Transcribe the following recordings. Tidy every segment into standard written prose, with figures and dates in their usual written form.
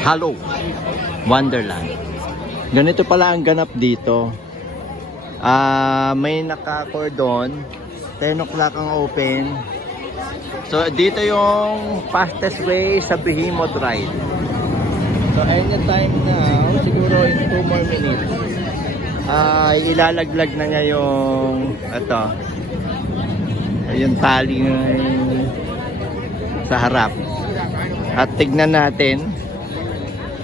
Hello Wonderland. Ganito pala ang ganap dito. May naka-cordon, 10 o'clock ang open. So dito yung fastest way sa Behemoth ride. So anytime now, siguro in 2 more minutes, ilalaglag na niya yung yung tali sa harap. At tignan natin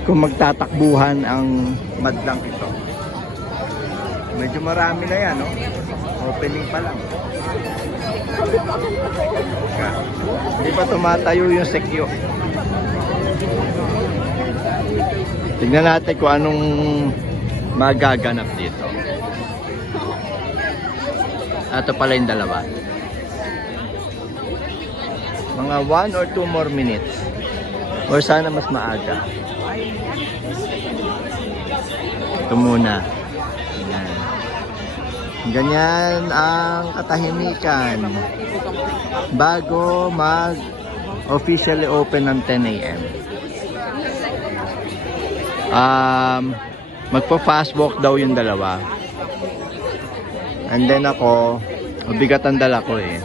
kung magtatakbuhan ang madlang ito. Medyo marami na yan, no? Opening pa lang. Hindi pa tumatayo yung sekyo. Tignan natin kung anong magaganap dito. Ito pala yung dalawa. Mga 1 or 2 more minutes. Or sana mas maaga. Ito muna. Ayan. Ganyan ang katahimikan bago mag-officially open ng 10 a.m. Magpa-fast walk daw yung dalawa. And then ako, mabigat ang dala ko eh.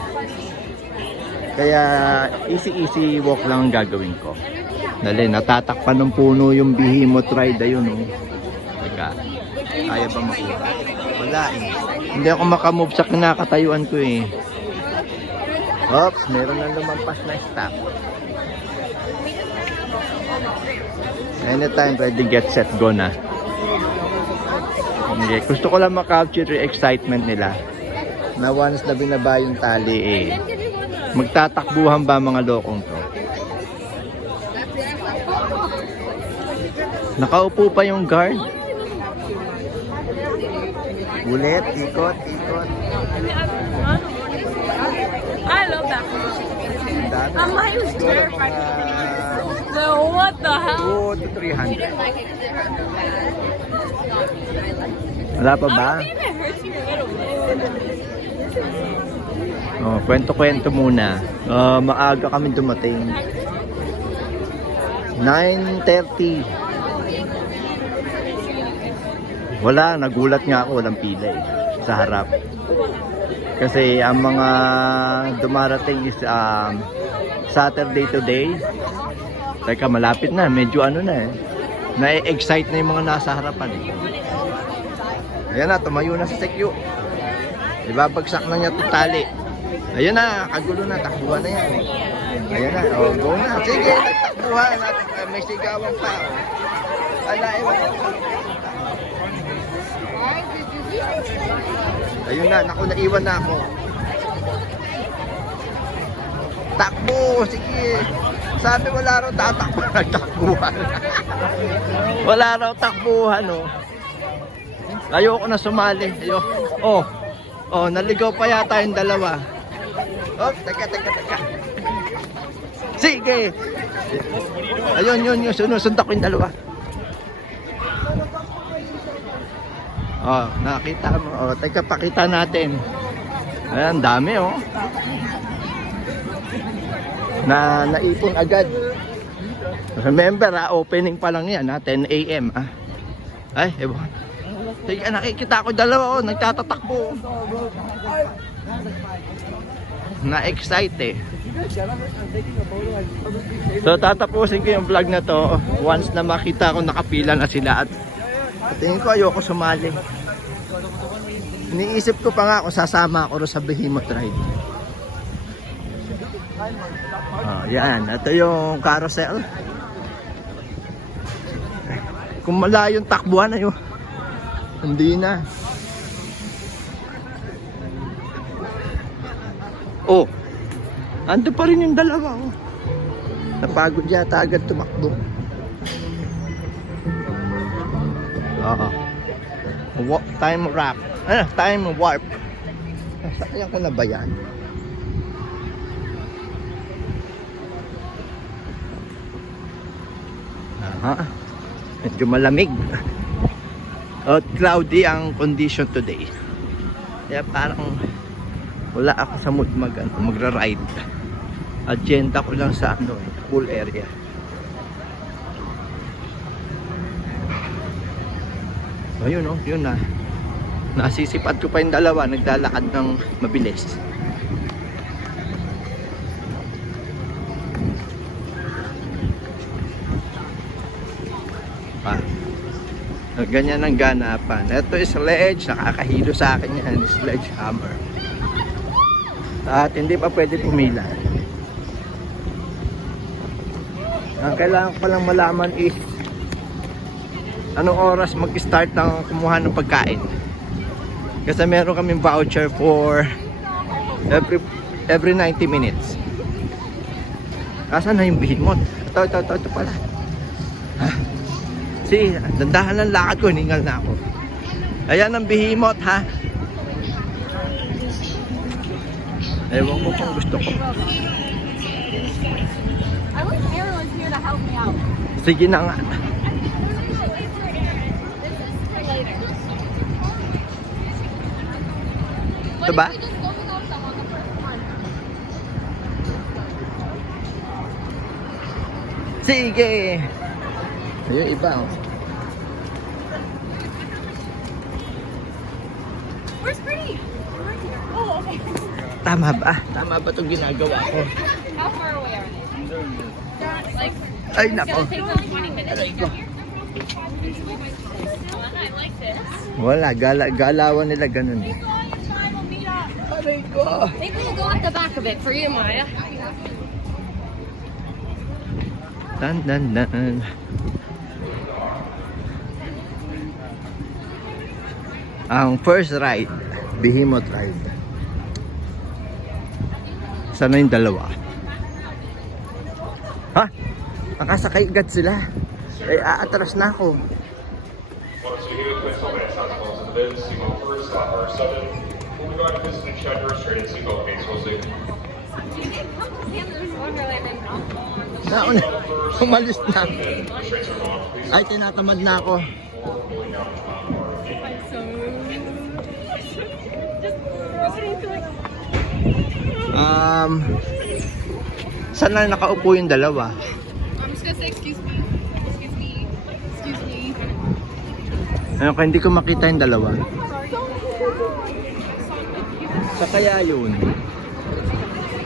Kaya easy walk lang ang gagawin ko. Dali, natatakpan ng puno yung Behemoth ride. Ayun, oh. Teka, kaya ba makita? Wala eh. Hindi ako makamove sa kinakatayuan ko eh. Oops, meron na lumampas na stop. Anytime, ready, get set, go na. Okay, gusto ko lang makapture yung excitement nila. Na once na binaba yung tali eh. Magtatakbuhan ba mga lokong to? Nakaupo pa yung guard. Ulit, ikot. I love that. Mine was terrified. No, what the hell? 2 to 300. Wala pa ba? Oh, kwento-kwento muna. Maaga kami dumating. 9:30. Wala, nagulat nga ako, walang pila eh, sa harap. Kasi ang mga dumarating is Saturday today. Teka, malapit na, medyo ano na eh. Na-excite na yung mga nasa harapan eh. Ayan na, tumayo na sa sekyo. Ibabagsak na niya itong tali. Ayan na, kagulo na, takbuhan na yan. Ayan na, oh, go na. Sige, takbuhan. May sigawan pa. Ala, ewan. Ayun na, naku, naiwan na ako. Takbo, sige. Sabi wala raw tatakbo, nagtakbuhan. Wala raw takbuhan, oh. Ayoko na sumali. Ayoko. Oh, naligaw pa yata yung dalawa. Oh, teka. Sige. Ayun, yun, sinusundak ko yung dalawa. Oh, nakita mo. Oh, teka, pakita natin. Ayan, dami, oh. Naipon agad. Remember, opening pa lang yan, 10 a.m. Ay, ewan. Sige, nakikita ko dalawa, oh, nagtatatakbo. Na-excite eh. So, tatapusin ko yung vlog na to once na makita ko nakapila na sila at tingin ko ayoko sumali. Iniisip ko pa nga kung sasama ako sa Behemoth ride. Oh, yan. Ito yung carousel. Kung malayong takbuhan na yun. Hindi na. Oh. Ando pa rin yung dalawa. Oh. Napagod yata agad tumakbo. Oo. Time wrap. Time warp. Nasakyan ko na ba yan? Medyo malamig. At cloudy ang condition today. Kaya parang wala ako sa mood magra-ride. Agenda ko lang sa pool area. Ayun oh, yun na. Nasisipat ko pa yung dalawa, naglalakad ng mabilis. Pa. Ganyan ang ganapan. Ito is sledge, nakakahilo sa akin yan, sledgehammer. At hindi pa pwede pumila. Ang kailangan ko lang malaman is anong oras mag-start ng kumuha ng pagkain. Kasi meron kaming voucher for every 90 minutes. Asan na yung behemoth? Ito pala. Ha? See, dandahan ng lakad ko, hiningal na ako. Ayan ang behemoth ha. Ewan ko kung gusto ko. I wish Aaron was here to help me out. Sige na nga. Ito ba? Sige! Ayun, iba oh. Where's Pretty? Oh, okay. Tama ba? Tama ba itong ginagawa ko? How far away are they? Like, Ay, it's nako. gonna take them 20 minutes to get here. I like this. Wala, galawan nila ganun eh. Aray ko! Maybe we'll go at the back of it for you, Maya. Dan dan dan. Ang first ride, behemoth ride. Sana yung dalawa? Ha? Nakasakay agad sila. Ay, aatras na ako. Nauna, umalis na. Ay, tinatamad na ako. Saan na nakaupo yung dalawa? I'm just gonna say excuse me. Excuse me. Excuse me. Ano ka, hindi ko makita yung dalawa. Sa kaya yun.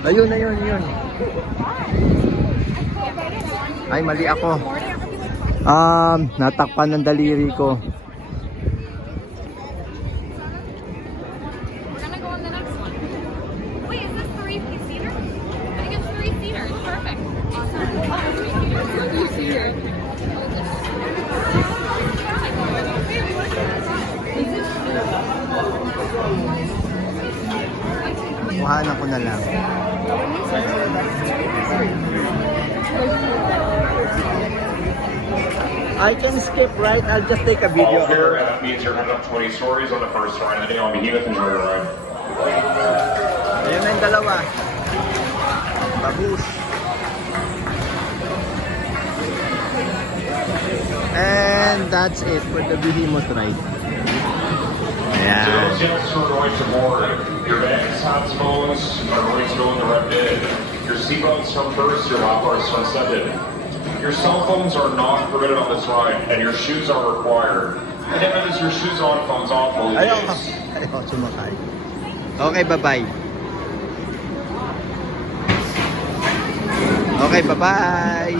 Ayun, yun. Ay, mali ako. Natakpan ng daliri ko. We're gonna go on the next one. Wait, is this 3-seater? I think it's 3-seater. It's perfect. Awesome. 3-seater. Kuhanan ko na lang. I can skip, right? I'll just take a video. All here, and that means you're heading up 20 stories on the first ride, heading on Behemoth and Joyride ride. Ayun na yung dalawa. Babush. And that's it for the Behemoth ride. To Ayan. those guests who are going to board, your bags, hot phones are going to go in the red bin. Your seatbelts come first, your lap bars are second. Your cell phones are not permitted on this ride, and your shoes are required. And that is your shoes on, phones off, fully Ayaw days. sumakay. Okay, bye-bye. Okay, bye-bye.